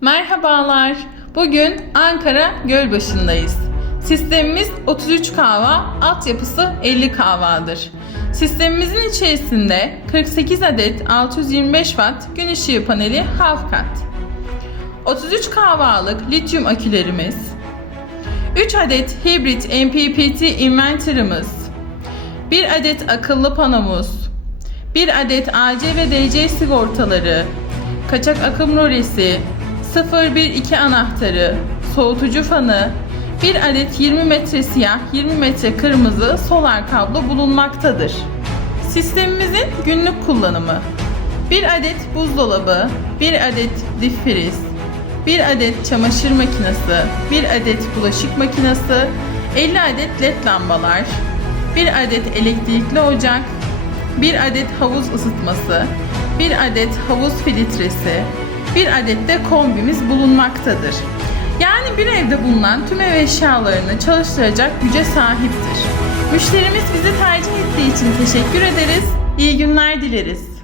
Merhabalar. Bugün Ankara Gölbaşı'ndayız. Sistemimiz 33 kahva, altyapısı 50 kahvadır. Sistemimizin içerisinde 48 adet 625 watt gün ışığı paneli half kat. 33 kahvalık lityum akülerimiz, 3 adet hibrit MPPT inverterımız, 1 adet akıllı panomuz, 1 adet AC ve DC sigortaları, kaçak akım rolesi, 012 anahtarı, soğutucu fanı, 1 adet 20 metre siyah, 20 metre kırmızı solar kablo bulunmaktadır. Sistemimizin günlük kullanımı 1 adet buzdolabı, 1 adet dip friz, 1 adet çamaşır makinesi, 1 adet bulaşık makinesi, 50 adet led lambalar, 1 adet elektrikli ocak, 1 adet havuz ısıtması, 1 adet havuz filtresi, 1 adet de kombimiz bulunmaktadır. Yani bir evde bulunan tüm ev eşyalarını çalıştıracak güce sahiptir. Müşterimiz bizi tercih ettiği için teşekkür ederiz. İyi günler dileriz.